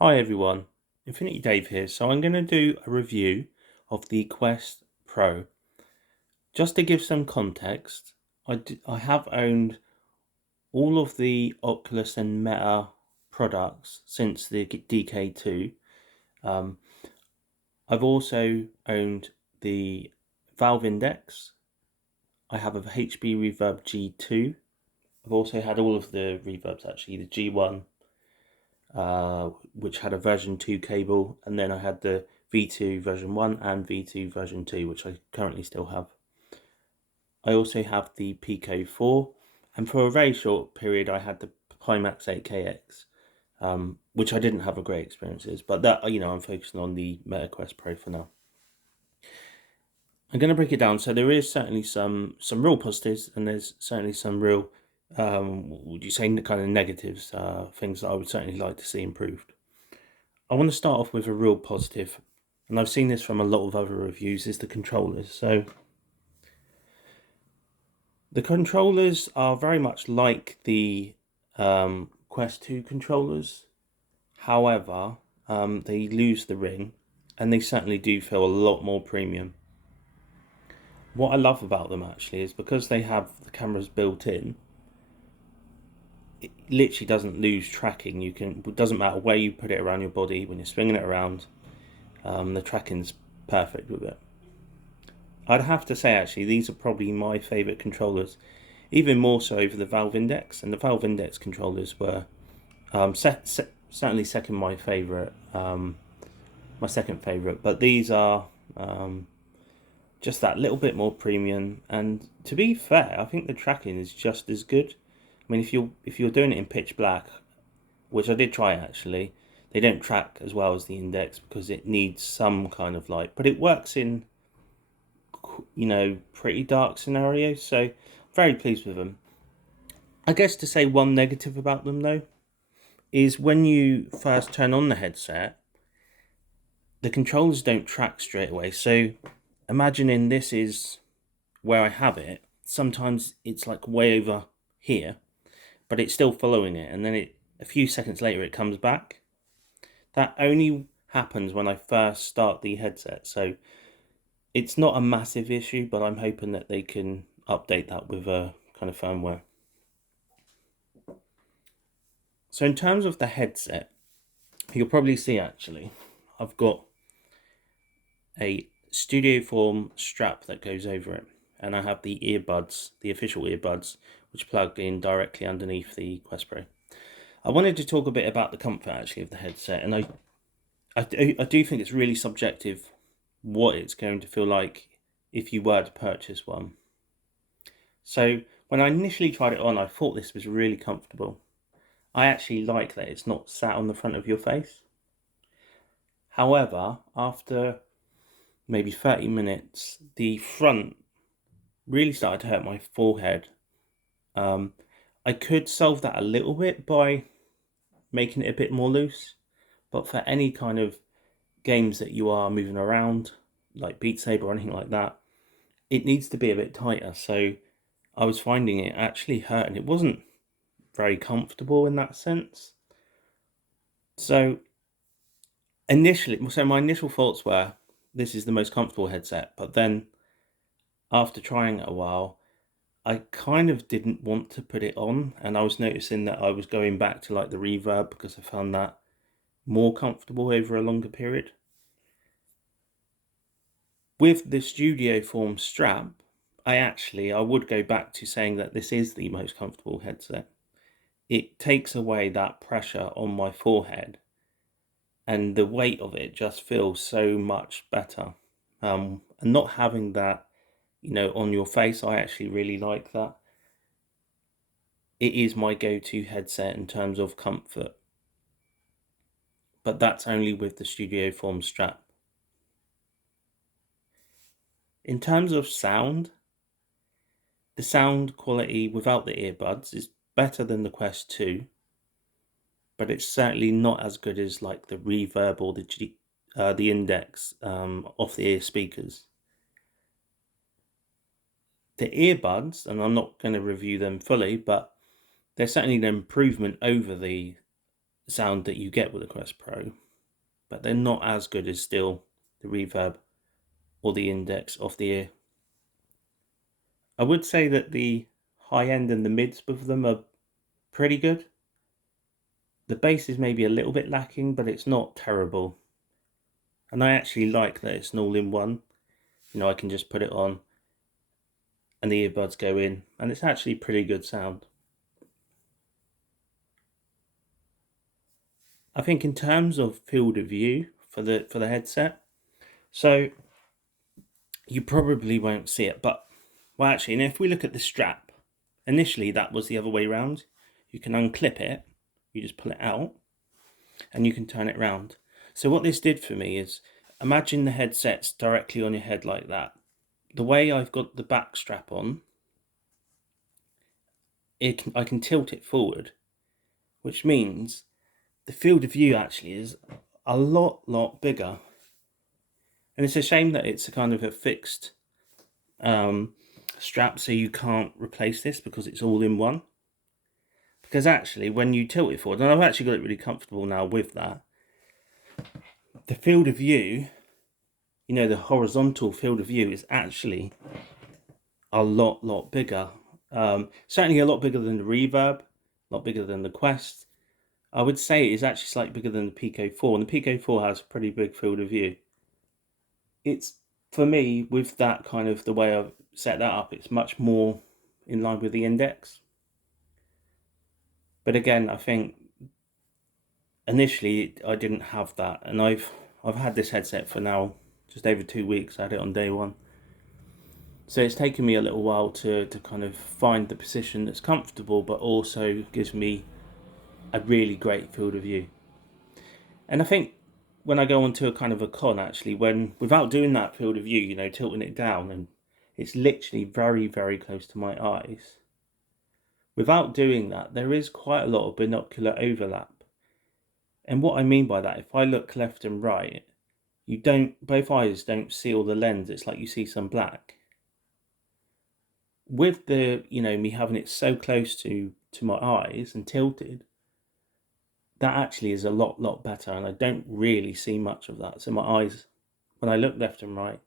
Hi everyone, Infinity Dave here. So I'm going to do a review of the Quest Pro. Just to give some context, I have owned all of the Oculus and Meta products since the DK2. Um, I've also owned the Valve Index. I have a HB Reverb G2. I've also had all of the reverbs actually, the G1, which had a version 2 cable, and then I had the V2 version 1 and V2 version 2, which I currently still have. I also have the Pico 4, and for a very short period I had the Pimax 8KX, which I didn't have a great experiences, but that, I'm focusing on the MetaQuest Pro for now. I'm going to break it down. So there is certainly some real positives, and there's certainly some real, would you say, kind of negatives, things that I would certainly like to see improved. I want to start off with a real positive, and I've seen this from a lot of other reviews, is the controllers. So the controllers are very much like the Quest 2 controllers. However, they lose the ring, and they certainly do feel a lot more premium. What I love about them actually is because they have the cameras built in, it literally doesn't lose tracking. It doesn't matter where you put it around your body when you're swinging it around. The tracking's perfect with it. I'd have to say actually these are probably my favourite controllers, even more so over the Valve Index. And the Valve Index controllers were certainly second my favourite, my second favourite. But these are just that little bit more premium. And to be fair, I think the tracking is just as good. I mean, if you're doing it in pitch black, which I did try actually, they don't track as well as the Index because it needs some kind of light, but it works in pretty dark scenarios. So very pleased with them. I guess to say one negative about them though is when you first turn on the headset, the controls don't track straight away. So imagining this is where I have it, sometimes it's like way over here, but it's still following it, and then a few seconds later it comes back. That only happens when I first start the headset, so it's not a massive issue, but I'm hoping that they can update that with a kind of firmware. So in terms of the headset, you'll probably see actually, I've got a Studio Form strap that goes over it, and I have the earbuds, the official earbuds, which plug in directly underneath the Quest Pro. I wanted to talk a bit about the comfort actually of the headset, and I do think it's really subjective what it's going to feel like if you were to purchase one. So when I initially tried it on, I thought this was really comfortable. I actually like that it's not sat on the front of your face. However, after maybe 30 minutes, the front really started to hurt my forehead. I could solve that a little bit by making it a bit more loose, but for any kind of games that you are moving around, like Beat Saber or anything like that, it needs to be a bit tighter. So I was finding it actually hurt, and it wasn't very comfortable in that sense. So my initial thoughts were, this is the most comfortable headset, but then after trying it a while, I kind of didn't want to put it on, and I was noticing that I was going back to like the Reverb because I found that more comfortable over a longer period. With the Studio Form strap, I would go back to saying that this is the most comfortable headset. It takes away that pressure on my forehead, and the weight of it just feels so much better. And not having that, on your face, I actually really like that. It is my go-to headset in terms of comfort, but that's only with the Studio Form strap. In terms of sound, the sound quality without the earbuds is better than the Quest 2, but it's certainly not as good as like the Reverb or the Index off-the-ear speakers. The earbuds, and I'm not going to review them fully, but they're certainly an improvement over the sound that you get with the Quest Pro, but they're not as good as still the Reverb or the Index off the ear. I would say that the high end and the mids with them are pretty good. The bass is maybe a little bit lacking, but it's not terrible. And I actually like that it's an all-in-one. You know, I can just put it on and the earbuds go in, and it's actually pretty good sound. I think in terms of field of view for the headset, so you probably won't see it, but well, actually, and if we look at the strap, initially that was the other way around. You can unclip it, you just pull it out, and you can turn it around. So what this did for me is, imagine the headset's directly on your head like that. The way I've got the back strap on, I can tilt it forward, which means the field of view actually is a lot bigger. And it's a shame that it's a kind of a fixed strap, so you can't replace this because it's all in one. Because actually, when you tilt it forward, and I've actually got it really comfortable now with that, the field of view, you know, the horizontal field of view is actually a lot bigger. Certainly a lot bigger than the Reverb, a lot bigger than the Quest. I would say it is actually slightly bigger than the Pico 4, and the Pico 4 has a pretty big field of view. It's, for me, with that kind of the way I've set that up, it's much more in line with the Index. But again, I think initially I didn't have that, and I've had this headset for now just over 2 weeks. I had it on day one, so it's taken me a little while to kind of find the position that's comfortable but also gives me a really great field of view. And I think when I go onto a kind of a con, actually, when without doing that field of view, you know, tilting it down, and it's literally very close to my eyes, without doing that, there is quite a lot of binocular overlap. And what I mean by that, if I look left and right, both eyes don't seal the lens. It's like you see some black. With the, you know, me having it so close to my eyes and tilted, that actually is a lot better, and I don't really see much of that. So my eyes, when I look left and right,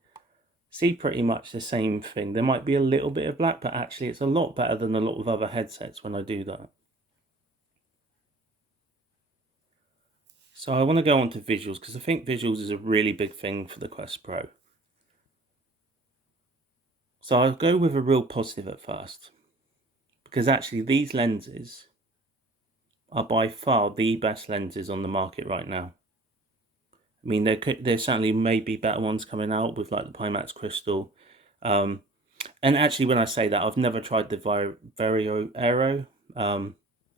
see pretty much the same thing. There might be a little bit of black, but actually it's a lot better than a lot of other headsets when I do that. So I want to go on to visuals, because I think visuals is a really big thing for the Quest Pro. So I'll go with a real positive at first, because actually these lenses are by far the best lenses on the market right now. I mean, there certainly may be better ones coming out with like the Pimax Crystal. And actually, when I say that, I've never tried the Vario Aero,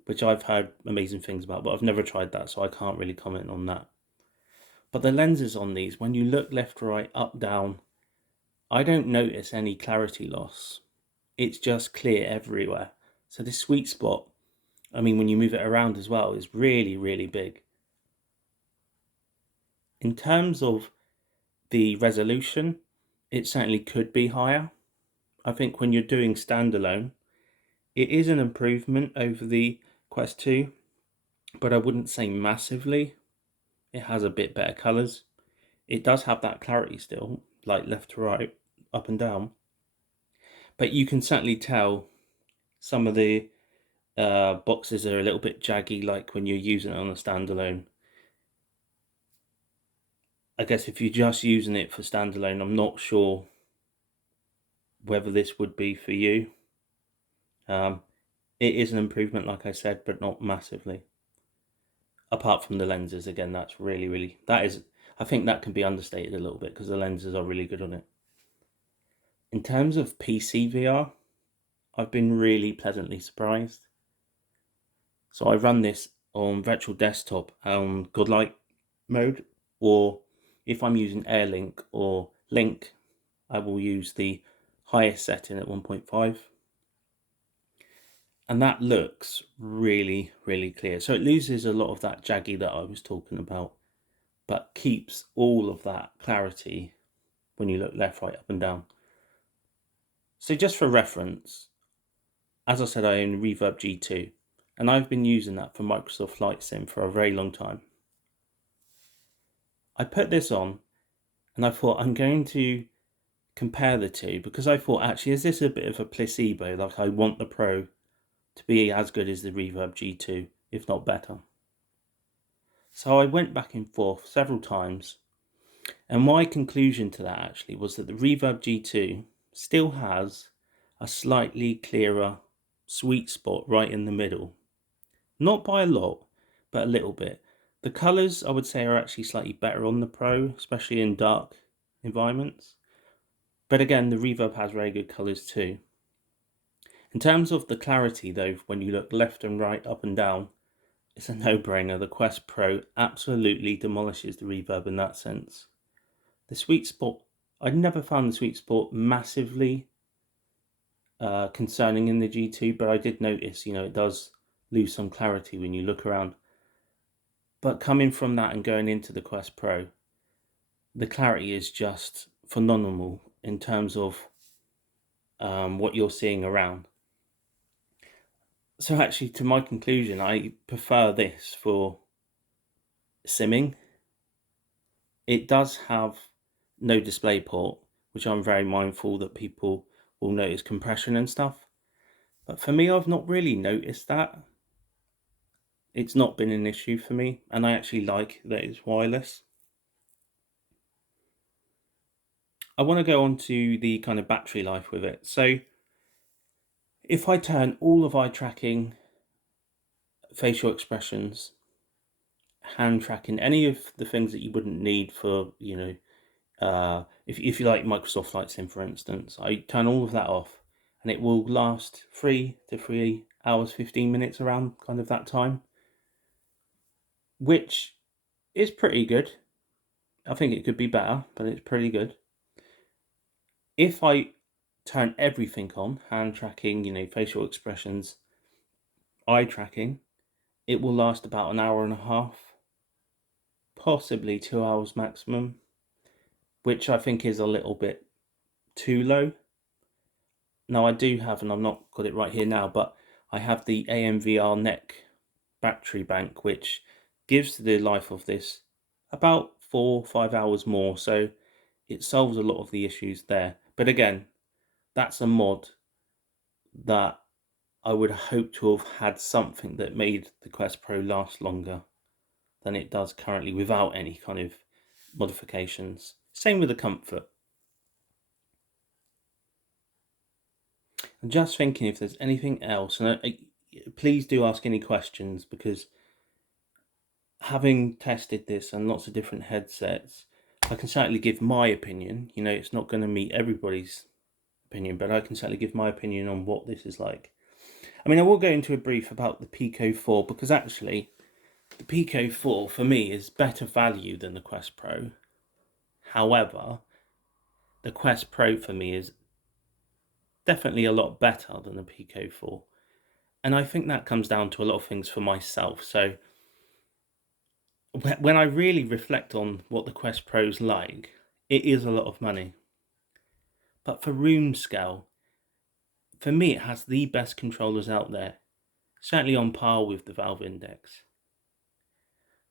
which I've heard amazing things about, but I've never tried that, so I can't really comment on that. But the lenses on these, when you look left, right, up, down, I don't notice any clarity loss. It's just clear everywhere. So this sweet spot, I mean, when you move it around as well, is really big. In terms of the resolution, it certainly could be higher. I think when you're doing standalone, it is an improvement over the Quest 2, but I wouldn't say massively. It has a bit better colours. It does have that clarity still, like left to right, up and down. But you can certainly tell some of the boxes are a little bit jaggy, like when you're using it on a standalone. I guess if you're just using it for standalone, I'm not sure whether this would be for you. It is an improvement, like I said, but not massively. Apart from the lenses, again, that's really, I think that can be understated a little bit because the lenses are really good on it. In terms of PC VR, I've been really pleasantly surprised. So I run this on virtual desktop on Godlike mode, or if I'm using Airlink or Link, I will use the highest setting at 1.5. And that looks really clear. So it loses a lot of that jaggy that I was talking about, but keeps all of that clarity when you look left, right, up and down. So just for reference, as I said, I own Reverb G2. And I've been using that for Microsoft Flight Sim for a very long time. I put this on and I thought I'm going to compare the two, because I thought, actually, is this a bit of a placebo? Like, I want the Pro to be as good as the Reverb G2, if not better. So I went back and forth several times, and my conclusion to that actually was that the Reverb G2 still has a slightly clearer sweet spot right in the middle. Not by a lot, but a little bit. The colours, I would say, are actually slightly better on the Pro, especially in dark environments. But again, the Reverb has very good colours too. In terms of the clarity though, when you look left and right, up and down, it's a no-brainer. The Quest Pro absolutely demolishes the Reverb in that sense. The sweet spot, I'd never found the sweet spot massively concerning in the G2, but I did notice, it does lose some clarity when you look around. But coming from that and going into the Quest Pro, the clarity is just phenomenal in terms of what you're seeing around. So actually, to my conclusion, I prefer this for simming. It does have no DisplayPort, which I'm very mindful that people will notice compression and stuff. But for me, I've not really noticed that. It's not been an issue for me, and I actually like that it's wireless. I want to go on to the kind of battery life with it. So if I turn all of eye tracking, facial expressions, hand tracking, any of the things that you wouldn't need for, if you like Microsoft Flight Sim, for instance, I turn all of that off, and it will last 3 to 3 hours 15 minutes, around kind of that time, which is pretty good. I think it could be better, but it's pretty good. If I turn everything on, hand tracking, facial expressions, eye tracking, it will last about an hour and a half, possibly 2 hours maximum, which I think is a little bit too low. Now I do have, and I've not got it right here now, but I have the AMVR neck battery bank, which gives the life of this about 4 or 5 hours more, so it solves a lot of the issues there. But again, that's a mod that I would hope to have had something that made the Quest Pro last longer than it does currently without any kind of modifications. Same with the comfort. I'm just thinking if there's anything else, and please do ask any questions, because having tested this and lots of different headsets, I can certainly give my opinion. It's not going to meet everybody's opinion, but I can certainly give my opinion on what this is like. I mean, I will go into a brief about the Pico 4, because actually the Pico 4 for me is better value than the Quest Pro. However, the Quest Pro for me is definitely a lot better than the Pico 4. And I think that comes down to a lot of things for myself. So when I really reflect on what the Quest Pro's like, it is a lot of money. But for room scale, for me, it has the best controllers out there, certainly on par with the Valve Index.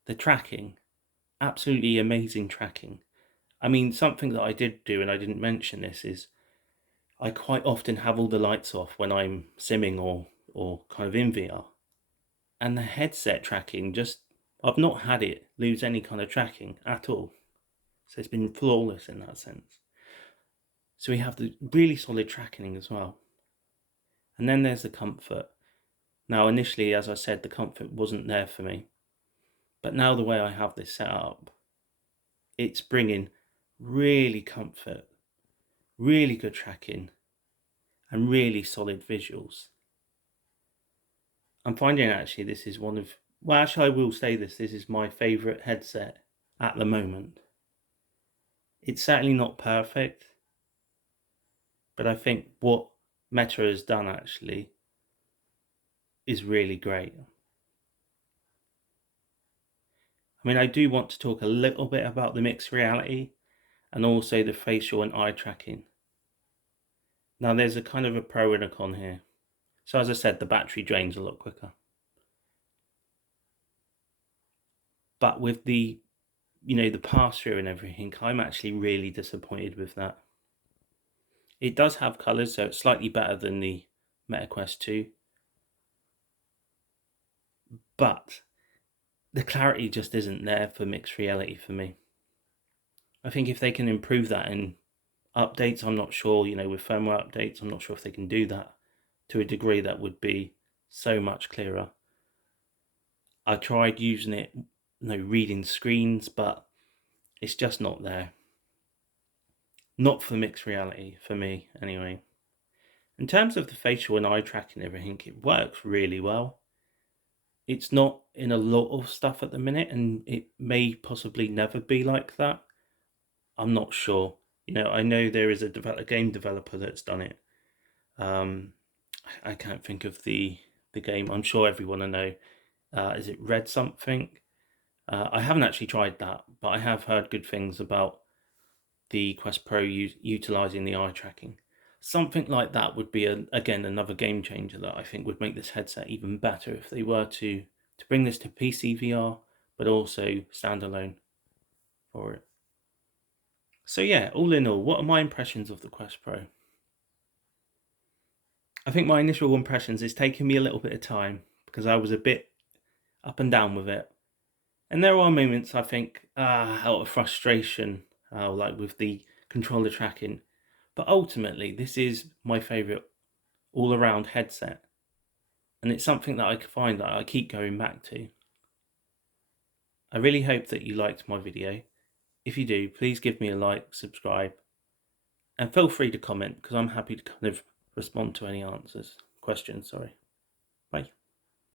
The tracking, absolutely amazing tracking. I mean, something that I did do, and I didn't mention this, is I quite often have all the lights off when I'm simming or kind of in VR. And the headset tracking, I've not had it lose any kind of tracking at all. So it's been flawless in that sense. So we have the really solid tracking as well. And then there's the comfort. Now, initially, as I said, the comfort wasn't there for me. But now the way I have this set up, it's bringing really comfort, really good tracking, and really solid visuals. I'm finding actually this is I will say this is my favourite headset at the moment. It's certainly not perfect, but I think what Meta has done actually is really great. I mean, I do want to talk a little bit about the mixed reality and also the facial and eye tracking. Now there's a kind of a pro and a con here. So as I said, the battery drains a lot quicker. But with the, the pass-through and everything, I'm actually really disappointed with that. It does have colours, so it's slightly better than the Meta Quest 2. But the clarity just isn't there for mixed reality for me. I think if they can improve that in updates, I'm not sure, with firmware updates, I'm not sure if they can do that to a degree that would be so much clearer. I tried using it, reading screens, but it's just not there. Not for mixed reality, for me, anyway. In terms of the facial and eye tracking and everything, it works really well. It's not in a lot of stuff at the minute, and it may possibly never be like that. I'm not sure. I know there is a game developer that's done it. I can't think of the game. I'm sure everyone will know. Is it Red something? I haven't actually tried that, but I have heard good things about the Quest Pro utilizing the eye tracking. Something like that would be, again, another game changer that I think would make this headset even better if they were to bring this to PC VR, but also standalone for it. So yeah, all in all, what are my impressions of the Quest Pro? I think my initial impressions is taking me a little bit of time because I was a bit up and down with it. And there are moments I think out of frustration, like with the controller tracking. But ultimately, this is my favourite all-around headset. And it's something that I find that I keep going back to. I really hope that you liked my video. If you do, please give me a like, subscribe, and feel free to comment because I'm happy to kind of respond to any questions, sorry.